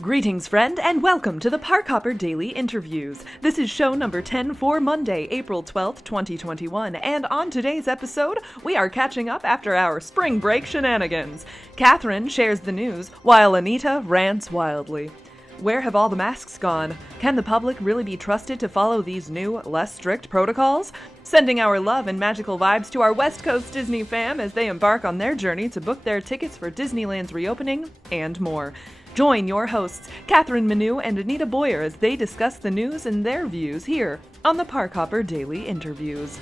Greetings, friend, and welcome to the Park Hopper Daily Interviews. This is show number 10 for Monday, April 12th, 2021, and on today's episode, we are catching up after our spring break shenanigans. Kathryn shares the news, while Anita rants wildly. Where have all the masks gone? Can the public really be trusted to follow these new, less strict protocols? Sending our love and magical vibes to our West Coast Disney fam as they embark on their journey to book their tickets for Disneyland's reopening, and more. Join your hosts, Kathryn Manu and Anita Boyer, as they discuss the news and their views here on the Park Hopper Daily Interviews.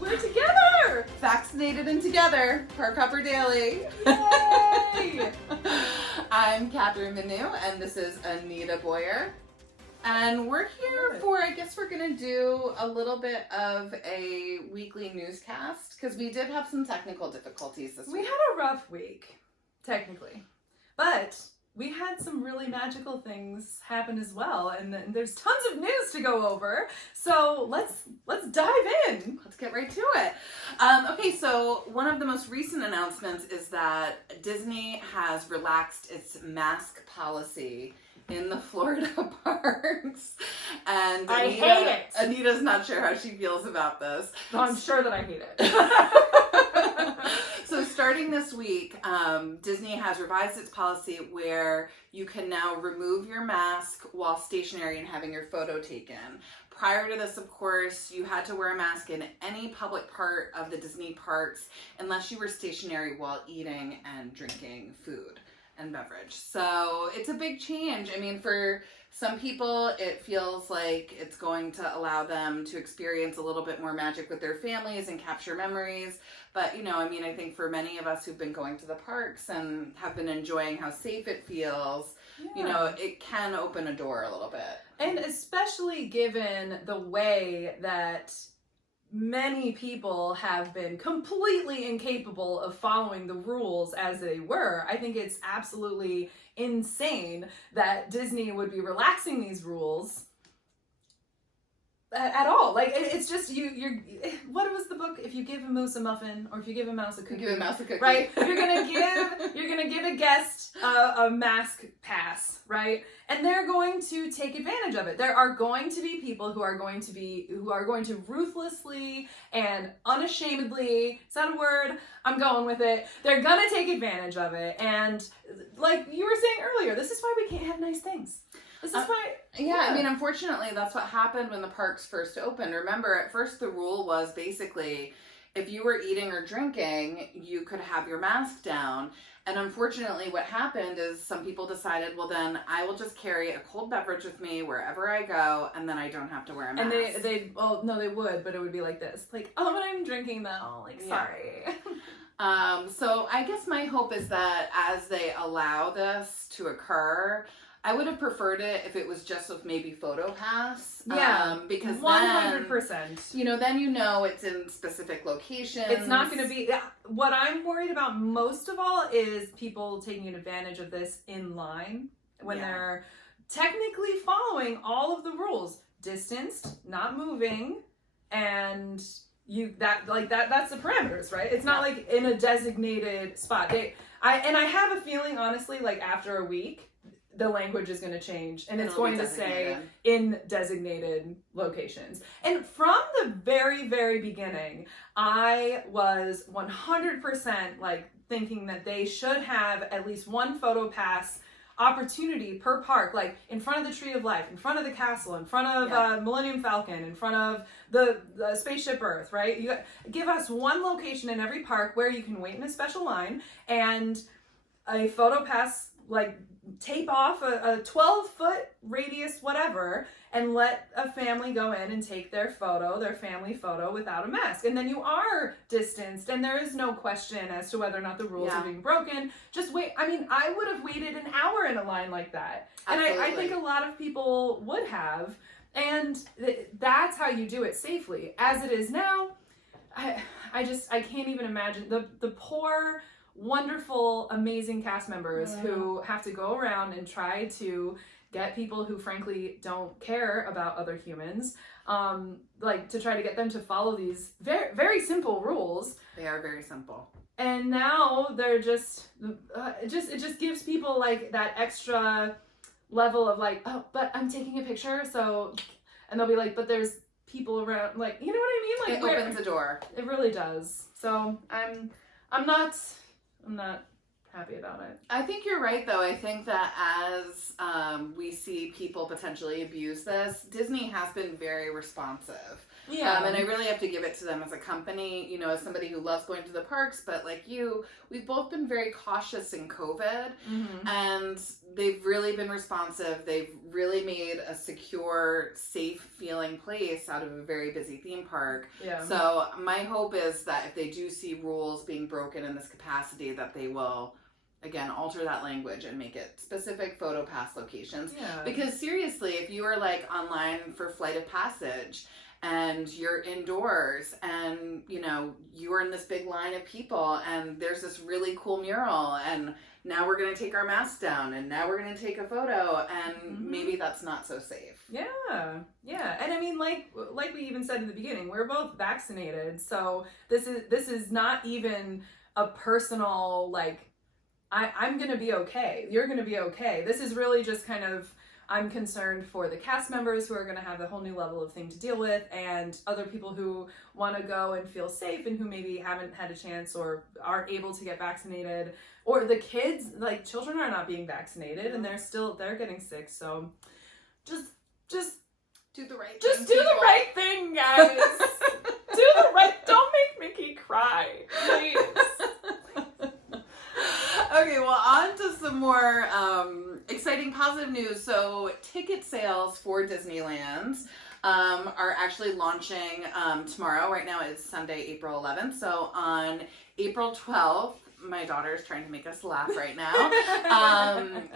We're together! Vaccinated and together. Park Hopper Daily. Yay! I'm Kathryn Manu, and this is Anita Boyer. And we're here for, I guess we're going to do a little bit of a weekly newscast, because we did have some technical difficulties this week. We had a rough week, technically. But we had some really magical things happen as well, and there's tons of news to go over. So let's dive in. Let's get right to it. Okay, so one of the most recent announcements is that Disney has relaxed its mask policy in the Florida parks. And I hate it. Anita's not sure how she feels about this. No, I'm sure that I hate it. So starting this week, Disney has revised its policy where you can now remove your mask while stationary and having your photo taken. Prior to this, of course, you had to wear a mask in any public part of the Disney parks unless you were stationary while eating and drinking food and beverage. So it's a big change. I mean, for some people, it feels like it's going to allow them to experience a little bit more magic with their families and capture memories. But, you know, I mean, I think for many of us who've been going to the parks and have been enjoying how safe it feels, you know, it can open a door a little bit. And especially given the way that many people have been completely incapable of following the rules as they were, I think it's absolutely insane that Disney would be relaxing these rules at all. Like, it's just you're what was the book? If you give a moose a muffin, or if you give a mouse a cookie, Give a mouse a cookie, right? You're gonna give a guest a mask pass, right? And they're going to take advantage of it. There are going to be people who are going to ruthlessly and unashamedly, is that a word? I'm going with it. They're gonna take advantage of it. And like you were saying earlier, this is why we can't have nice things. This is why. Yeah, I mean, unfortunately, that's what happened when the parks first opened. Remember, at first the rule was basically if you were eating or drinking, you could have your mask down. And unfortunately, what happened is some people decided, well, then I will just carry a cold beverage with me wherever I go, and then I don't have to wear a mask. And they would, but it would be like this. Like, oh, but I'm drinking though. Like, sorry. So I guess my hope is that as they allow this to occur, I would have preferred it if it was just with maybe photo pass. Yeah, because 100%. Then you know it's in specific locations. It's not going to be. What I'm worried about most of all is people taking advantage of this in line when they're technically following all of the rules, distanced, not moving, and that's the parameters, right? It's not like in a designated spot. I have a feeling, honestly, like after a week, the language is going to change, and it's going to say in designated locations. And from the very, very beginning, I was 100% like thinking that they should have at least one photo pass opportunity per park, like in front of the Tree of Life, in front of the castle, in front of Millennium Falcon, in front of the Spaceship Earth, right? You give us one location in every park where you can wait in a special line, and a photo pass, like tape off a 12-foot radius, whatever, and let a family go in and take their family photo without a mask. And then you are distanced, and there is no question as to whether or not the rules are being broken. Just wait. I mean, I would have waited an hour in a line like that. Absolutely. And I think a lot of people would have. And that's how you do it safely. As it is now, I can't even imagine the poor, wonderful, amazing cast members who have to go around and try to get people who frankly don't care about other humans, like to try to get them to follow these very, very simple rules. They are very simple. And now they're just it just gives people like that extra level of like, oh, but I'm taking a picture, so, and they'll be like, but there's people around, like, you know what I mean? Like, it opens the door. It really does. So I'm not happy about it. I think you're right, though. I think that as we see people potentially abuse this, Disney has been very responsive. Yeah. And I really have to give it to them as a company, you know, as somebody who loves going to the parks, but like you, we've both been very cautious in COVID, and they've really been responsive. They've really made a secure, safe feeling place out of a very busy theme park. Yeah. So my hope is that if they do see rules being broken in this capacity, that they will, again, alter that language and make it specific photo pass locations. Yeah. Because seriously, if you are like online for Flight of Passage and you're indoors and, you know, you're in this big line of people and there's this really cool mural and now we're going to take our mask down and now we're going to take a photo and maybe that's not so safe. Yeah. And I mean, like we even said in the beginning, we're both vaccinated. So this is not even a personal, like, I'm going to be okay. You're going to be okay. This is really just kind of, I'm concerned for the cast members who are going to have a whole new level of thing to deal with, and other people who want to go and feel safe and who maybe haven't had a chance or aren't able to get vaccinated, or the kids, like children are not being vaccinated and they're getting sick. So just do the right thing. Just do the right thing, guys. Do the right. Don't make Mickey cry, please. Okay, well, on to some more exciting positive news. So ticket sales for Disneyland are actually launching tomorrow. Right now it's Sunday, April 11th. So on April 12th, my daughter is trying to make us laugh right now.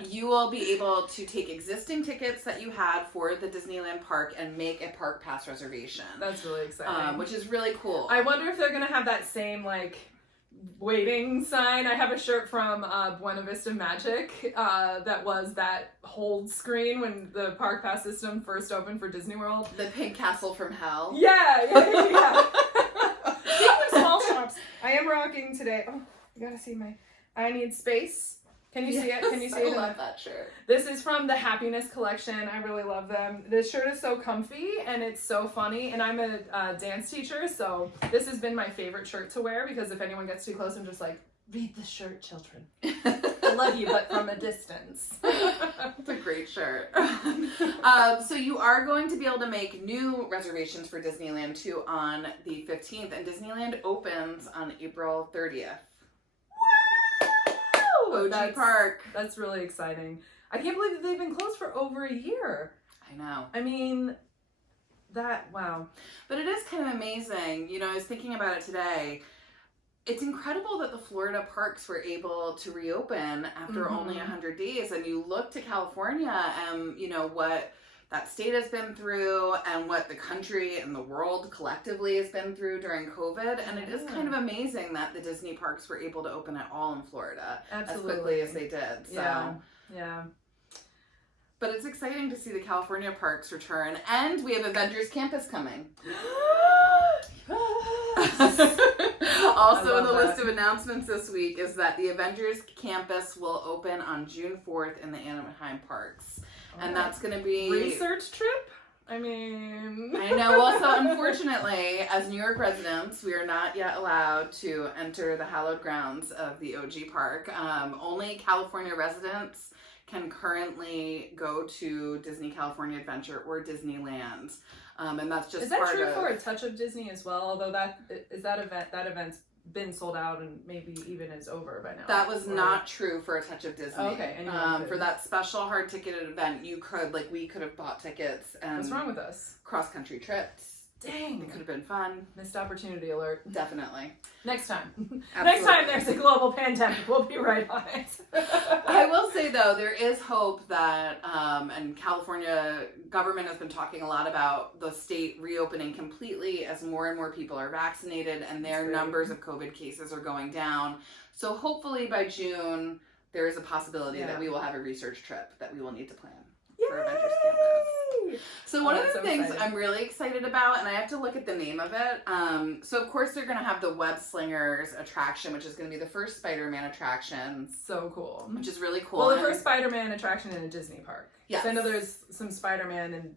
You will be able to take existing tickets that you had for the Disneyland park and make a park pass reservation. That's really exciting. Which is really cool. I wonder if they're going to have that same, like, waiting sign. I have a shirt from Buena Vista Magic that was that hold screen when the park pass system first opened for Disney World. The Pink Castle from Hell. Yeah. Speaking of small shops, I am rocking today. Oh, you gotta see my I Need Space. Can you see it? Can you see it? I love that shirt. This is from the Happiness collection. I really love them. This shirt is so comfy and it's so funny. And I'm a dance teacher, so this has been my favorite shirt to wear because if anyone gets too close, I'm just like, read the shirt, children. I love you, but from a distance. It's a great shirt. So you are going to be able to make new reservations for Disneyland too on the 15th, and Disneyland opens on April 30th. OG Park. That's really exciting. I can't believe that they've been closed for over a year. I know. I mean, wow. But it is kind of amazing. You know, I was thinking about it today. It's incredible that the Florida parks were able to reopen after only 100 days. And you look to California and, you know, what that state has been through and what the country and the world collectively has been through during COVID. And it is kind of amazing that the Disney parks were able to open at all in Florida as quickly as they did. So, yeah. But it's exciting to see the California parks return. And we have Avengers Campus coming. Also in the list of announcements this week is that the Avengers Campus will open on June 4th in the Anaheim parks. And that's going to be... Research trip? I mean... I know. Well, so unfortunately, as New York residents, we are not yet allowed to enter the hallowed grounds of the OG park. Only California residents can currently go to Disney California Adventure or Disneyland. And that's just Is that true for A Touch of Disney as well? Although that event's been sold out and maybe even is over by now. That was not true for A Touch of Disney. Okay. For that special hard ticketed event, we could have bought tickets and what's wrong with us? Cross-country trips. Dang. It could have been fun. Missed opportunity alert. Definitely. Next time. Absolutely. Next time there's a global pandemic, we'll be right on it. I will say, though, there is hope that, and California government has been talking a lot about the state reopening completely as more and more people are vaccinated and their numbers of COVID cases are going down. So hopefully by June, there is a possibility that we will have a research trip that we will need to plan for Avengers Campus. So one of the so things exciting. I'm really excited about, and I have to look at the name of it. So of course they're going to have the Web Slingers attraction, which is going to be the first Spider-Man attraction, So cool. which is really cool. Well, the And- first Spider-Man attraction in a Disney park. Yes. So I know there's some Spider-Man in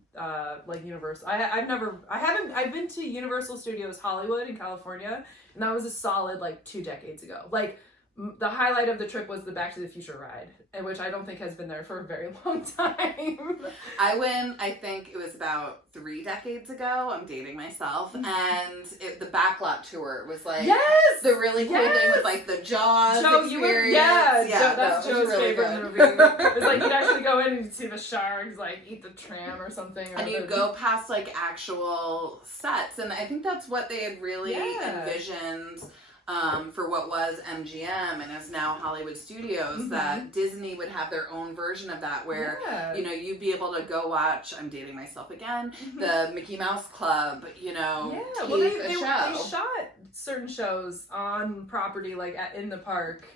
like Universal. I've been to Universal Studios Hollywood in California, and that was a solid like 2 decades ago. Like the highlight of the trip was the Back to the Future ride, and which I don't think has been there for a very long time. I went, I think it was about 3 decades ago. I'm dating myself. And the backlot tour was like Yes! the really cool thing with like the Jaws Joe, you were, experience. that's no, it was Joe's really favorite good. movie. It was like you'd actually go in and you'd see the sharks like eat the tram or something. Or And you go past like actual sets. And I think that's what they had really envisioned for what was MGM and is now Hollywood Studios, that Disney would have their own version of that where, you know, you'd be able to go watch, I'm dating myself again, the Mickey Mouse Club, you know, yeah, take well, a show. they shot certain shows on property, like in the park.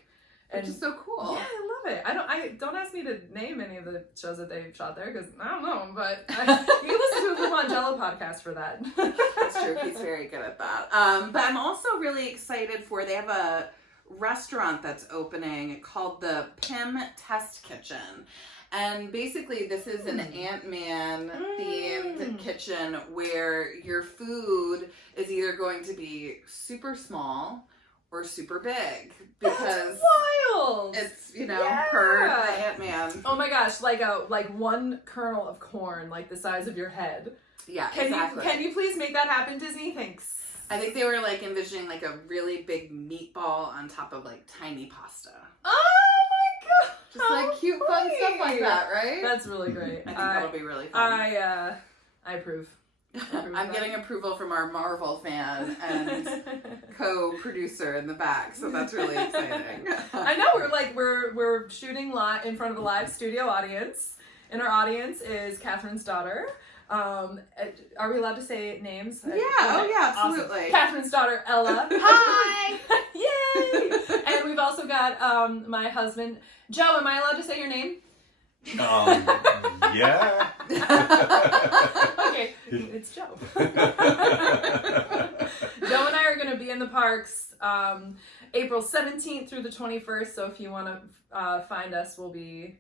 Which is so cool. Yeah, I love it. I don't ask me to name any of the shows that they've shot there because I don't know, but you can listen to the Mongello podcast for that. That's true. He's very good at that. But I'm also really excited they have a restaurant that's opening called the Pym Test Kitchen. And basically this is an Ant-Man themed kitchen where your food is either going to be super small or super big, because That's wild. it's, you know, per the Ant-Man. Oh my gosh, like one kernel of corn, like the size of your head. Yeah, Can you please make that happen, Disney? Thanks. I think they were like envisioning like a really big meatball on top of like tiny pasta. Oh my god! Just like cute, fun stuff like that, right? That's really great. I think that'll be really fun. I approve. I'm getting approval from our Marvel fan and co-producer in the back, so that's really exciting. I know we're shooting live in front of a live studio audience, and our audience is Kathryn's daughter. Are we allowed to say names? Yeah. Okay. Oh yeah, Awesome. absolutely. Kathryn's daughter Ella. Hi. Yay! And we've also got my husband Joe. Am I allowed to say your name? Yeah. Okay, it's Joe. Joe and I are going to be in the parks April 17th through the 21st. So if you want to find us, we'll be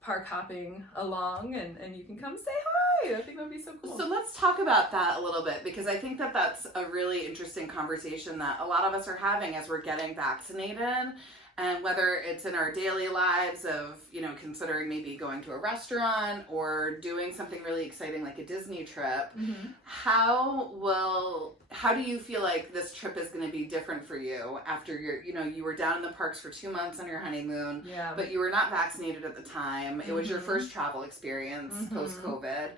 park hopping along, and you can come say hi. I think that would be so cool. So let's talk about that a little bit, because I think that that's a really interesting conversation that a lot of us are having as we're getting vaccinated. And whether it's in our daily lives of, you know, considering maybe going to a restaurant or doing something really exciting like a Disney trip, how do you feel like this trip is going to be different for you after you were down in the parks for 2 months on your honeymoon, but you were not vaccinated at the time. It was your first travel experience post-COVID.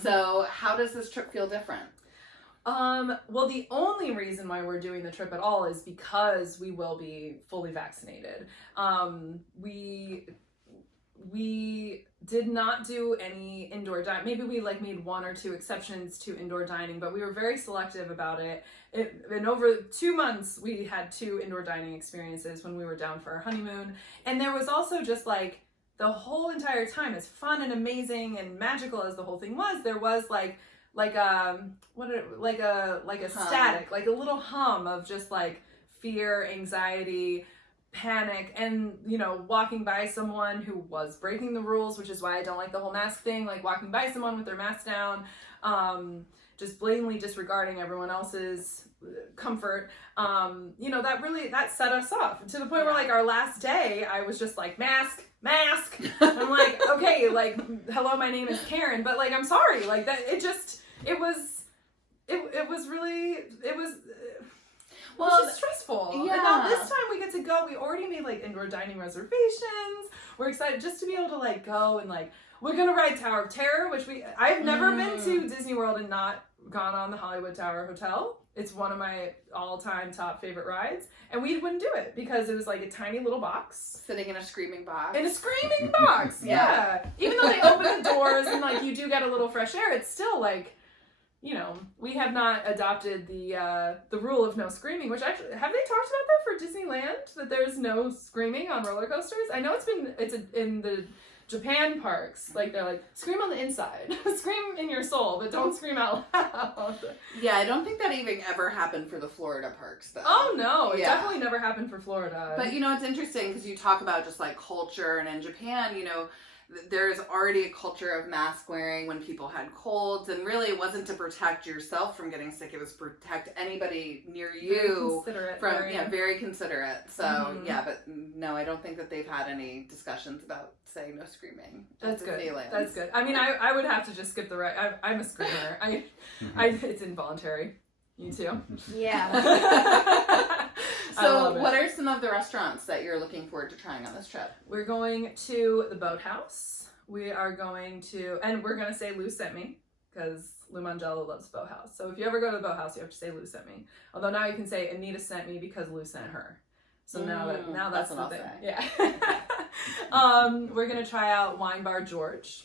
So how does this trip feel different? Well, the only reason why we're doing the trip at all is because we will be fully vaccinated. We did not do any indoor dining. Maybe we made 1 or 2 exceptions to indoor dining, but we were very selective about it. And over 2 months, we had 2 indoor dining experiences when we were down for our honeymoon. And there was also just like the whole entire time, as fun and amazing and magical as the whole thing was, there was like a static, like a little hum of just like fear, anxiety, panic, and walking by someone who was breaking the rules, which is why I don't like the whole mask thing, like walking by someone with their mask down, just blatantly disregarding everyone else's comfort, that set us off to the point where like our last day I was just like mask. I'm like, okay, like, hello, my name is Karen, but like, I'm sorry, like that, it was just stressful. Yeah. And now this time we get to go. We already made like indoor dining reservations. We're excited just to be able to like go and like, we're gonna ride Tower of Terror, which I've never been to Disney World and not gone on the Hollywood Tower Hotel. It's one of my all-time top favorite rides, and we wouldn't do it because it was like a tiny little box. Sitting in a screaming box. In a screaming box, yeah. Even though they open the doors and like you do get a little fresh air, it's still like, we have not adopted the rule of no screaming, which actually, have they talked about that for Disneyland? That there's no screaming on roller coasters? I know it's in the Japan parks, like they're like, scream on the inside, scream in your soul, but don't scream out loud. Yeah, I don't think that even ever happened for the Florida parks, though. Oh no, it Yeah. definitely never happened for Florida. But, you know, it's interesting because you talk about just like culture, and in Japan, you know, there's already a culture of mask wearing when people had colds, and really it wasn't to protect yourself from getting sick, it was to protect anybody near you very considerate. So yeah, but no, I don't think that they've had any discussions about saying no screaming. That's good. Disneyland. That's good. I mean, I would have to just skip the right. I'm a screamer. I it's involuntary. You too. Yeah. So what are some of the restaurants that you're looking forward to trying on this trip? We're going to the Boathouse. We are going to, and we're going to say Lou sent me, because Lou Mangello loves Boathouse. So if you ever go to the Boathouse, you have to say Lou sent me. Although now you can say Anita sent me because Lou sent her. So now that's what the I'll thing. say. Yeah. We're going to try out Wine Bar George.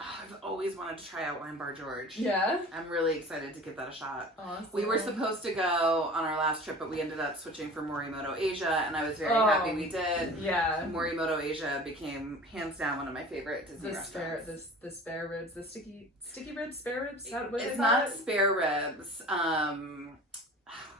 Oh, I've always wanted to try out Wine Bar George. Yeah. I'm really excited to give that a shot. Awesome. We were supposed to go on our last trip, but we ended up switching for Morimoto Asia, and I was very happy we did. Yeah. Morimoto Asia became hands down one of my favorite Disney restaurants. The spare ribs, the sticky ribs, spare ribs. It's not spare ribs.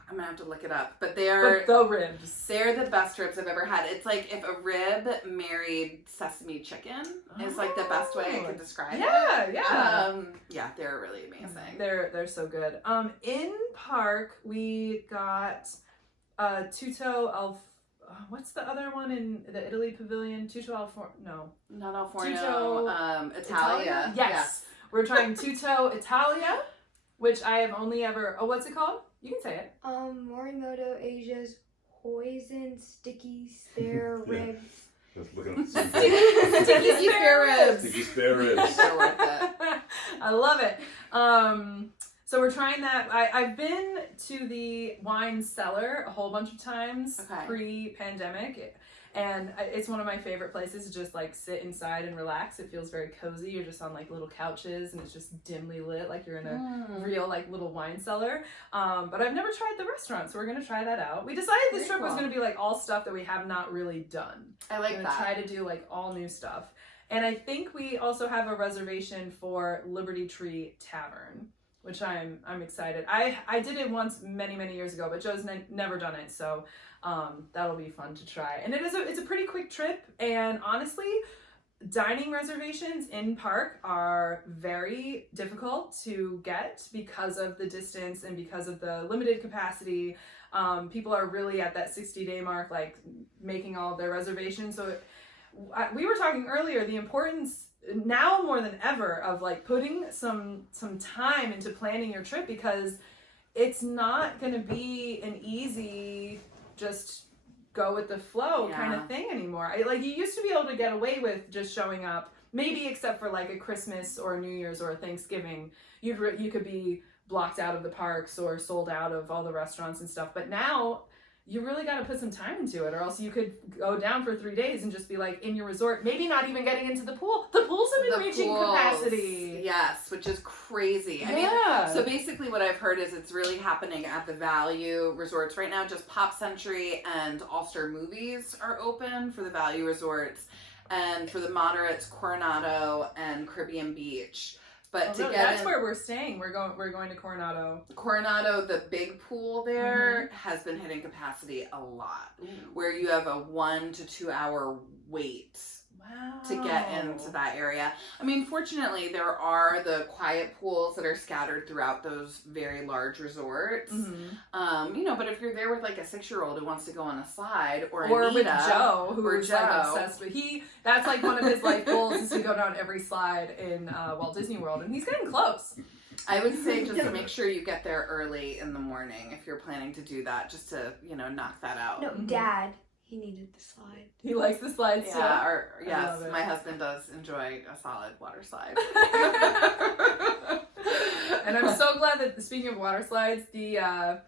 I'm gonna have to look it up, but they're the ribs. They're the best ribs I've ever had. It's like if a rib married sesame chicken is like the best way I could describe it. Yeah, they're really amazing. They're so good. In park we got Tutto what's the other one in the Italy pavilion? Tutto al Forno. No, not al Forno. Tutto Italia. Yes, we're trying Tutto Italia, which I have only ever. Oh, what's it called? You can say it. Morimoto Asia's poison sticky spare ribs. Just looking at the Sticky spare ribs. Sticky spare ribs. They're worth it. I love it. So we're trying that. I've been to the wine cellar a whole bunch of times pre-pandemic. And it's one of my favorite places to just like sit inside and relax. It feels very cozy. You're just on like little couches and it's just dimly lit, like you're in a real like little wine cellar. But I've never tried the restaurant, so we're gonna try that out. We decided this trip was gonna be like all stuff that we have not really done. I like that. Try to do like all new stuff. And I think we also have a reservation for Liberty Tree Tavern, which I'm excited. I did it once many years ago, but Joe's never done it, so that'll be fun to try. And it's a pretty quick trip, and honestly, dining reservations in park are very difficult to get because of the distance and because of the limited capacity. People are really at that 60-day mark, like making all of their reservations. So we were talking earlier, the importance now more than ever of like putting some time into planning your trip, because it's not going to be an easy just go with the flow kind of thing anymore. Like you used to be able to get away with just showing up, maybe except for like a Christmas or a New Year's or a Thanksgiving. You could be blocked out of the parks or sold out of all the restaurants and stuff. But now you really got to put some time into it, or else you could go down for 3 days and just be like in your resort, maybe not even getting into the pool. The pools have been reaching capacity. Yes, which is crazy. I mean, so basically what I've heard is it's really happening at the value resorts right now. Just Pop Century and All-Star Movies are open for the value resorts, and for the moderates, Coronado and Caribbean Beach. But that's where we're staying. We're going to Coronado. Coronado, the big pool there has been hitting capacity a lot, where you have a 1 to 2 hour wait to get into that area. I mean, fortunately, there are the quiet pools that are scattered throughout those very large resorts. You know, but if you're there with like a 6-year-old who wants to go on a slide, or Anita, with Joe, who's like Joe. obsessed with that's like one of his life goals is to go down every slide in Walt Disney World, and he's getting close. I would say just to make sure you get there early in the morning if you're planning to do that, just to, you know, knock that out. No, Dad. He needed the slide. He likes the slides too. Yes, my husband does enjoy a solid water slide. And I'm so glad that, speaking of water slides, the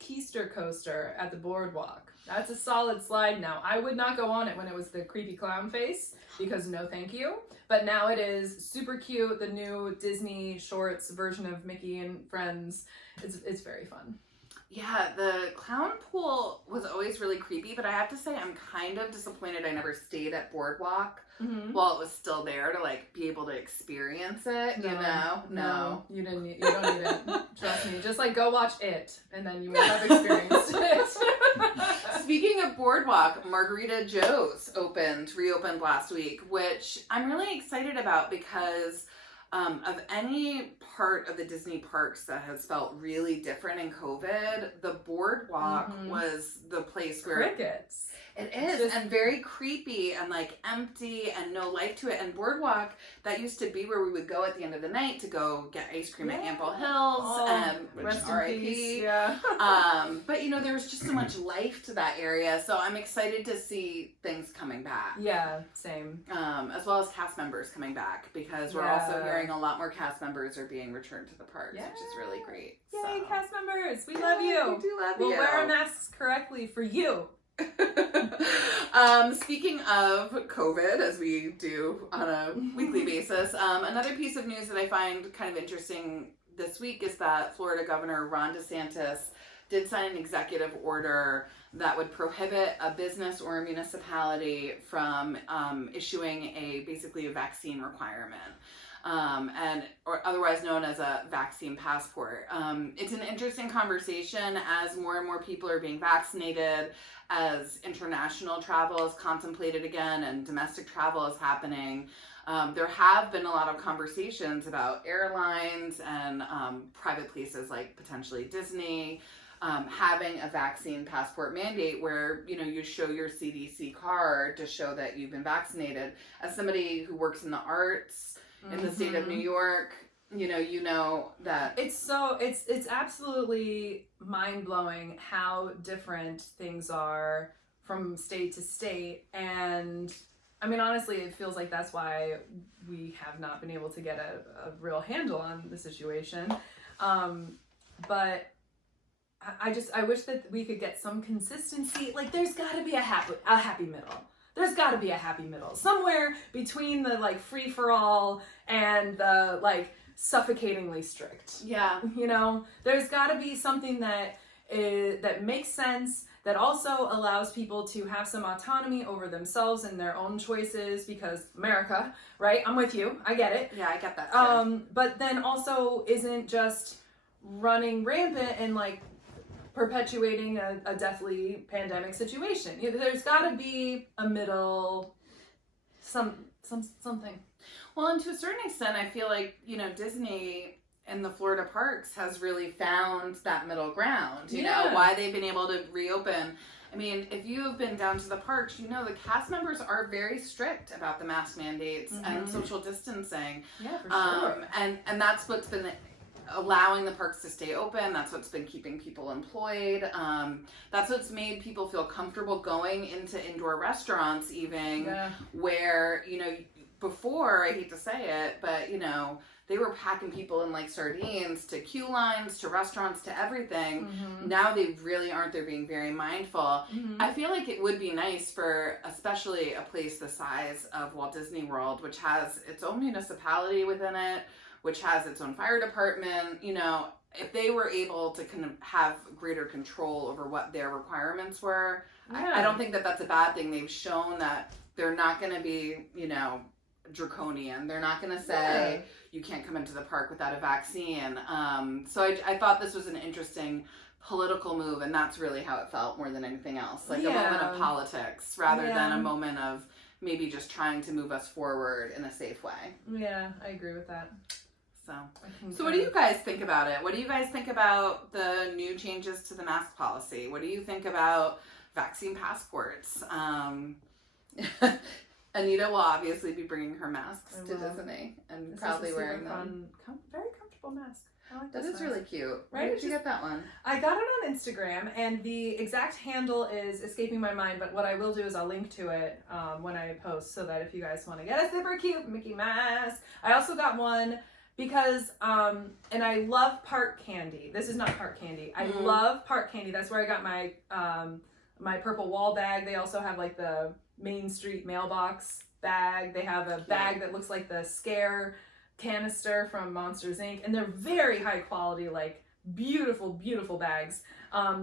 Keister coaster at the boardwalk, that's a solid slide now. I would not go on it when it was the creepy clown face, because no thank you. But now it is super cute, the new Disney Shorts version of Mickey and Friends. It's very fun. Yeah, the clown pool was always really creepy, but I have to say I'm kind of disappointed I never stayed at Boardwalk while it was still there to like be able to experience it, you know? No. You don't need it. Trust me. Just like go watch it and then you will have experienced it. Speaking of Boardwalk, Margarita Joe's reopened last week, which I'm really excited about because of any part of the Disney parks that has felt really different in COVID, the Boardwalk was the place where Crickets. it is, and very creepy and like empty and no life to it. And Boardwalk, that used to be where we would go at the end of the night to go get ice cream at Ample Hills and rest in R.I.P. peace. Yeah. But you know, there was just so much life to that area, so I'm excited to see things coming back. Yeah, same. As well as cast members coming back, because we're also hearing a lot more cast members are being returned to the parks, which is really great. Yay, cast members! We love you. We do love we'll you. We'll wear our masks correctly for you. Speaking of COVID, as we do on a weekly basis, another piece of news that I find kind of interesting this week is that Florida Governor Ron DeSantis did sign an executive order that would prohibit a business or a municipality from issuing basically a vaccine requirement. Or otherwise known as a vaccine passport. It's an interesting conversation as more and more people are being vaccinated, as international travel is contemplated again and domestic travel is happening. There have been a lot of conversations about airlines and private places like potentially Disney having a vaccine passport mandate where, you know, you show your CDC card to show that you've been vaccinated. As somebody who works in the arts in the state of New York, you know that it's absolutely mind-blowing how different things are from state to state. And I mean, honestly, it feels like that's why we have not been able to get a real handle on the situation. But I wish that we could get some consistency. Like, there's got to be a happy middle. There's got to be a happy middle somewhere between the like free for all and the like suffocatingly strict. Yeah, you know, there's got to be something that makes sense, that also allows people to have some autonomy over themselves and their own choices, because America, right? I'm with you. I get it. Yeah, I get that too. But then also isn't just running rampant and like perpetuating a deathly pandemic situation. You know, there's got to be a middle, something. Well, and to a certain extent, I feel like, you know, Disney and the Florida parks has really found that middle ground. You know, why they've been able to reopen. I mean, if you have been down to the parks, you know the cast members are very strict about the mask mandates and social distancing. Yeah, for sure. And that's what's been allowing the parks to stay open. That's what's been keeping people employed. That's what's made people feel comfortable going into indoor restaurants even, where, you know, before, I hate to say it, but, you know, they were packing people in like sardines to queue lines, to restaurants, to everything. Now they really aren't. They're being very mindful. I feel like it would be nice for especially a place the size of Walt Disney World, which has its own municipality within it, which has its own fire department, you know, if they were able to kind of have greater control over what their requirements were. I don't think that that's a bad thing. They've shown that they're not going to be, you know, draconian. They're not going to say you can't come into the park without a vaccine. So I thought this was an interesting political move, and that's really how it felt more than anything else. Like a moment of politics rather than a moment of maybe just trying to move us forward in a safe way. Yeah, I agree with that. So what do you guys think about it? What do you guys think about the new changes to the mask policy? What do you think about vaccine passports? Anita will obviously be bringing her masks to Disney and proudly wearing them. Very comfortable mask. I like that is really cute. Right? Where did you get that one? I got it on Instagram, and the exact handle is escaping my mind, but what I will do is I'll link to it when I post, so that if you guys want to get a super cute Mickey mask. I also got one because, and I love park candy. This is not park candy. I love park candy. That's where I got my my purple wall bag. They also have like the Main Street mailbox bag. They have a bag that looks like the Scare canister from Monsters Inc. And they're very high quality, like beautiful, beautiful bags.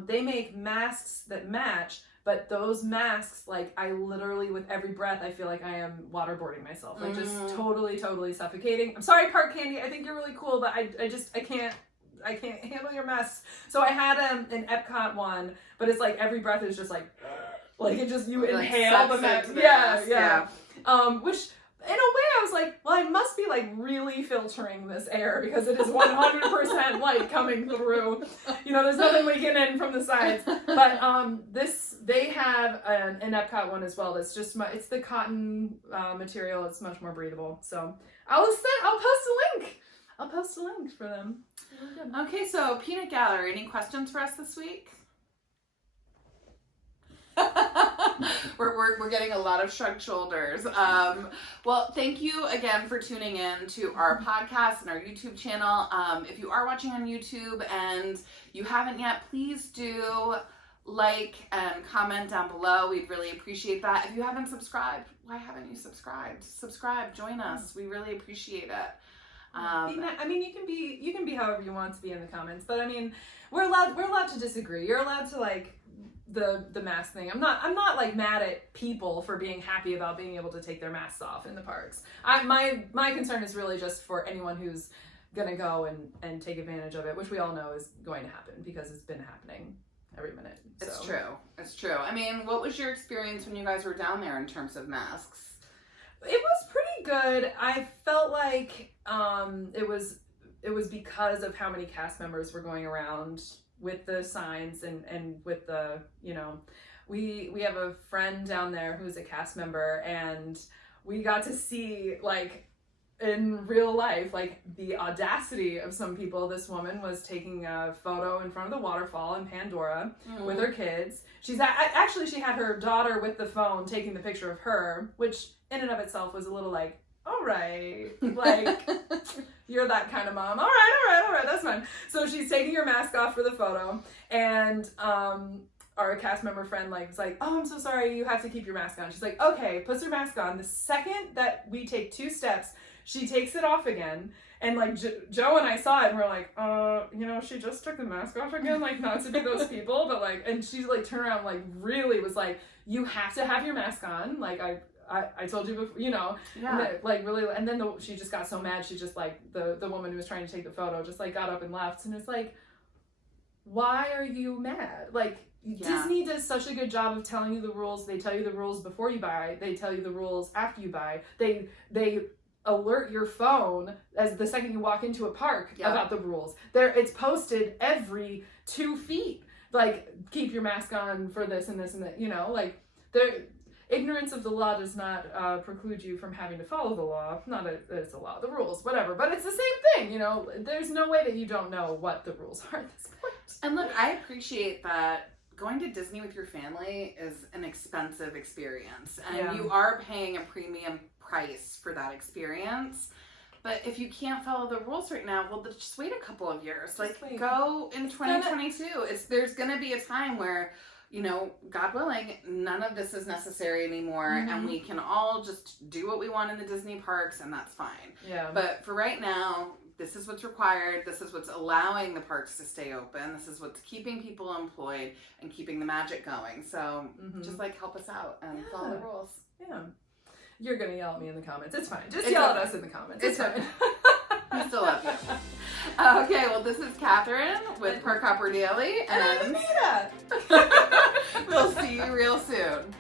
They make masks that match, but those masks, like, I literally, with every breath, I feel like I am waterboarding myself. Like, just totally, totally suffocating. I'm sorry, Park Candy. I think you're really cool, but I can't handle your masks. So I had an Epcot one, but it's like every breath is just like it just, you inhale the mask. Yeah. Which, in a way, I was like, well, I must be like really filtering this air because it is 100% light coming through. There's nothing leaking in from the sides. But they have an Epcot one as well. That's just it's the cotton material. It's much more breathable. So I'll post a link for them. Okay, so Peanut Gallery, any questions for us this week? We're getting a lot of shrugged shoulders. Well, thank you again for tuning in to our podcast and our YouTube channel. If you are watching on YouTube and you haven't yet, please do like and comment down below. We'd really appreciate that. If you haven't subscribed, why haven't you subscribed? Subscribe, join us. We really appreciate it. You can be however you want to be in the comments, but I mean, we're allowed to disagree. You're allowed to like the mask thing. I'm not like mad at people for being happy about being able to take their masks off in the parks. My concern is really just for anyone who's gonna go and take advantage of it, which we all know is going to happen because it's been happening every minute. It's true. I mean, what was your experience when you guys were down there in terms of masks? It was pretty good. I felt like it was because of how many cast members were going around with the signs and with the, we have a friend down there who's a cast member, and we got to see, like, in real life, like, the audacity of some people. This woman was taking a photo in front of the waterfall in Pandora with her kids. She had her daughter with the phone taking the picture of her, which in and of itself was a little like, all right, like, you're that kind of mom. All right, that's fine. So she's taking her mask off for the photo, and our cast member friend was like, oh, I'm so sorry, you have to keep your mask on. She's like, okay, puts her mask on. The second that we take 2 steps, she takes it off again. And like Joe and I saw it, and we're like, she just took the mask off again, like, not to be those people, but like, and she's like turned around, like, really was like, you have to have your mask on, like, I told you before, Yeah. and then, like, really, and then she just got so mad, she just, like, the woman who was trying to take the photo just, like, got up and left, and it's like, why are you mad? Like, Disney does such a good job of telling you the rules. They tell you the rules before you buy, they tell you the rules after you buy, they alert your phone as the second you walk into a park about the rules. It's posted every 2 feet, like, keep your mask on for this and this and that, like, ignorance of the law does not preclude you from having to follow the law. Not that it's a law, the rules, whatever. But it's the same thing, There's no way that you don't know what the rules are at this point. And look, I appreciate that going to Disney with your family is an expensive experience. And you are paying a premium price for that experience. But if you can't follow the rules right now, well, just wait a couple of years. Go in 2022. There's going to be a time where, God willing, none of this is necessary anymore, and we can all just do what we want in the Disney parks, and that's fine. Yeah. But for right now, this is what's required. This is what's allowing the parks to stay open. This is what's keeping people employed and keeping the magic going. So just help us out and follow the rules. Yeah. You're going to yell at me in the comments. It's fine. Just yell at us in the comments. It's fine. We still love you. Okay, well, this is Kathryn with Park Hopper Daily, and Anita. we'll see you real soon.